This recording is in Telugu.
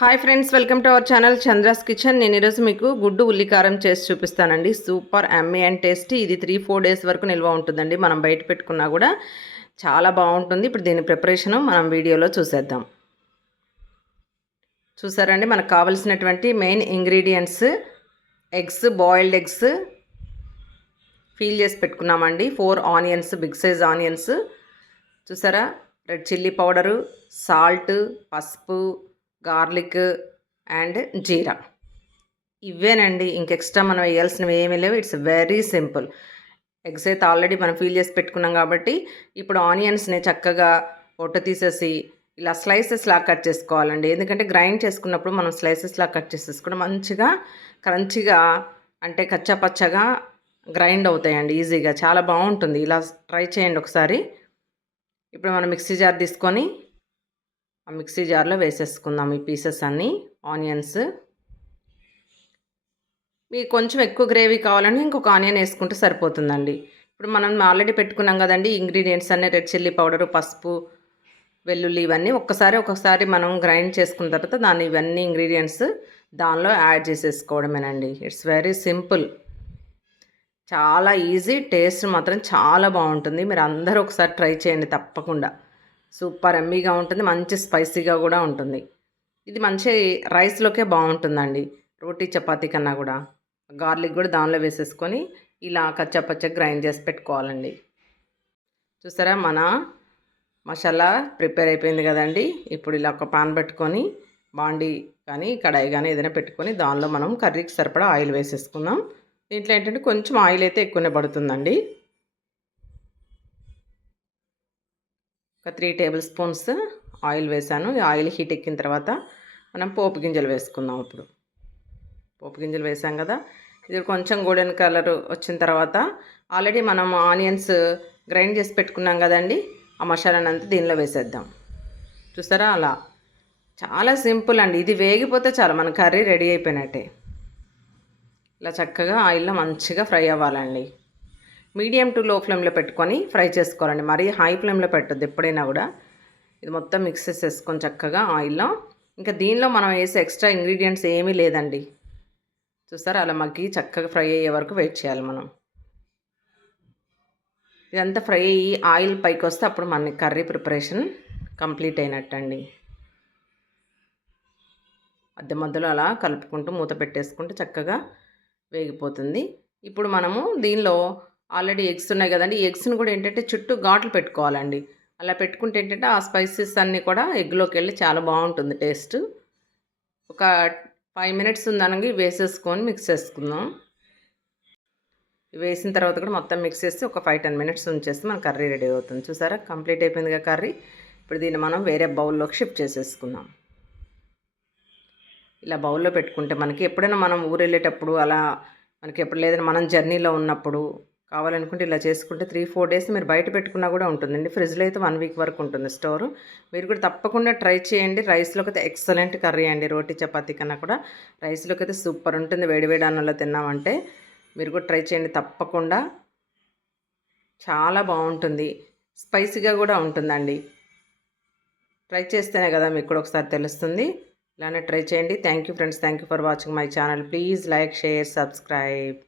Hi friends, welcome to our channel Chandra's kitchen. నేను ఈరోజు మీకు గుడ్డు ఉల్లికారం చేసి చూపిస్తానండి. Super yummy and tasty. ఇది 3-4 డేస్ వరకు నిల్వ ఉంటుందండి. మనం బయట పెట్టుకున్నా కూడా చాలా బాగుంటుంది. ఇప్పుడు దీని ప్రిపరేషను మనం వీడియోలో చూసేద్దాం. చూసారండి, మనకు కావలసినటువంటి main ingredients boiled eggs feel చేసి పెట్టుకున్నామండి. 4 ఆనియన్స్, బిగ్ సైజ్ ఆనియన్స్ చూసారా, రెడ్ చిల్లీ పౌడరు, సాల్ట్, పసుపు, గార్లిక్ అండ్ జీరా. ఇవేనండి, ఇంక ఎక్స్ట్రా మనం వేయాల్సినవి ఏమీ లేవు. It's very simple. ఎగ్స్ అయితే ఆల్రెడీ మనం ఫీల్ చేసి పెట్టుకున్నాం కాబట్టి ఇప్పుడు ఆనియన్స్ని చక్కగా పొట్టు తీసేసి ఇలా స్లైసెస్లా కట్ చేసుకోవాలండి. ఎందుకంటే గ్రైండ్ చేసుకున్నప్పుడు మనం స్లైసెస్లా కట్ చేసేసుకుంటే మంచిగా క్రంచిగా, అంటే కచ్చా పచ్చగా గ్రైండ్ అవుతాయండి ఈజీగా. చాలా బాగుంటుంది. ఇలా ట్రై చేయండి ఒకసారి. ఇప్పుడు మనం మిక్సీ జార్ తీసుకొని ఆ మిక్సీ జార్లో వేసేసుకుందాం ఈ పీసెస్ అన్నీ ఆనియన్స్. మీకు కొంచెం ఎక్కువ గ్రేవీ కావాలని ఇంకొక ఆనియన్ వేసుకుంటే సరిపోతుందండి. ఇప్పుడు మనం ఆల్రెడీ పెట్టుకున్నాం కదండి ఇంగ్రీడియంట్స్ అన్నీ, రెడ్ చిల్లీ పౌడరు, పసుపు, వెల్లుల్లి, ఇవన్నీ ఒక్కసారి మనం గ్రైండ్ చేసుకున్న తర్వాత ఇవన్నీ ఇంగ్రీడియంట్స్ దానిలో యాడ్ చేసేసుకోవడమేనండి. ఇట్స్ వెరీ సింపుల్, చాలా ఈజీ. టేస్ట్ మాత్రం చాలా బాగుంటుంది. మీరు అందరూ ఒకసారి ట్రై చేయండి తప్పకుండా. సూపర్ యమ్మీగా ఉంటుంది, మంచి స్పైసీగా కూడా ఉంటుంది. ఇది మంచి రైస్లోకే బాగుంటుందండి, రోటీ చపాతీ కన్నా కూడా. గార్లిక్ కూడా దానిలో వేసేసుకొని ఇలా కచ్చాపచ్చ గ్రైండ్ చేసి పెట్టుకోవాలండి. చూసారా, మన మసాలా ప్రిపేర్ అయిపోయింది కదండి. ఇప్పుడు ఇలా ఒక పాన్ పెట్టుకొని బాండి కానీ కడాయి కానీ ఏదైనా పెట్టుకొని దానిలో మనం కర్రీకి సరిపడా ఆయిల్ వేసేసుకుందాం. దీంట్లో ఏంటంటే కొంచెం ఆయిల్ అయితే ఎక్కువనే పడుతుందండి. ఒక 3 టేబుల్ స్పూన్స్ ఆయిల్ వేసాను. ఈ ఆయిల్ హీట్ ఎక్కిన తర్వాత మనం పోపు గింజలు వేసుకుందాం. ఇప్పుడు పోపు గింజలు వేసాం కదా, ఇది కొంచెం గోల్డెన్ కలర్ వచ్చిన తర్వాత ఆల్రెడీ మనం ఆనియన్స్ గ్రైండ్ చేసి పెట్టుకున్నాం కదండి, ఆ మసాలాను అంతా దీనిలో వేసేద్దాం. చూసారా, అలా చాలా సింపుల్ అండి. ఇది వేగిపోతే చాలా మన కర్రీ రెడీ అయిపోయినట్టే. ఇలా చక్కగా ఆయిల్లో మంచిగా ఫ్రై అవ్వాలండి. మీడియం టు లో ఫ్లేమ్లో పెట్టుకొని ఫ్రై చేసుకోవాలండి. మరీ హై ఫ్లేమ్లో పెట్టద్దు ఎప్పుడైనా కూడా. ఇది మొత్తం మిక్స్ చేసేసుకొని చక్కగా ఆయిల్లో. ఇంకా దీనిలో మనం వేసే ఎక్స్ట్రా ఇంగ్రీడియంట్స్ ఏమీ లేదండి. చూసారా, అలా మగ్గి చక్కగా ఫ్రై అయ్యే వరకు వెయిట్ చేయాలి మనం. ఇదంతా ఫ్రై అయ్యి ఆయిల్ పైకి వస్తే అప్పుడు మన కర్రీ ప్రిపరేషన్ కంప్లీట్ అయినట్టండి. మధ్యలో అలా కలుపుకుంటూ మూత పెట్టేసుకుంటే చక్కగా వేగిపోతుంది. ఇప్పుడు మనము దీనిలో ఆల్రెడీ ఎగ్స్ ఉన్నాయి కదండి, ఈ ఎగ్స్ని కూడా ఏంటంటే చుట్టూ ఘాట్లు పెట్టుకోవాలండి. అలా పెట్టుకుంటే ఏంటంటే ఆ స్పైసెస్ అన్నీ కూడా ఎగ్లోకి వెళ్ళి చాలా బాగుంటుంది టేస్ట్. ఒక 5 మినిట్స్ ఉందనగా వేసేసుకొని మిక్స్ చేసుకుందాం. వేసిన తర్వాత కూడా మొత్తం మిక్స్ చేసి ఒక 5-10 మినిట్స్ ఉంచేస్తే మన కర్రీ రెడీ అవుతుంది. చూసారా, కంప్లీట్ అయిపోయిందిగా కర్రీ. ఇప్పుడు దీన్ని మనం వేరే బౌల్లోకి షిఫ్ట్ చేసేసుకుందాం. ఇలా బౌల్లో పెట్టుకుంటే మనకి ఎప్పుడైనా మనం ఊరు వెళ్ళేటప్పుడు అలా మనకి ఎప్పుడు లేదని మనం జర్నీలో ఉన్నప్పుడు కావాలనుకుంటే ఇలా చేసుకుంటే 3-4 డేస్ మీరు బయట పెట్టుకున్నా కూడా ఉంటుందండి. ఫ్రిడ్జ్లో అయితే 1 వీక్ వరకు ఉంటుంది స్టోరు. మీరు కూడా తప్పకుండా ట్రై చేయండి. రైస్లోకి అయితే ఎక్సలెంట్ కర్రీ అండి. రోటీ చపాతీ కన్నా కూడా రైస్లోకి అయితే సూపర్ ఉంటుంది. వేడివేడి అన్నంలో తిన్నామంటే మీరు కూడా ట్రై చేయండి తప్పకుండా. చాలా బాగుంటుంది, స్పైసీగా కూడా ఉంటుందండి. ట్రై చేస్తేనే కదా మీకు కూడా ఒకసారి తెలుస్తుంది. ఇలానే ట్రై చేయండి. Thank you friends, thank you for watching my channel. Please like, share, subscribe.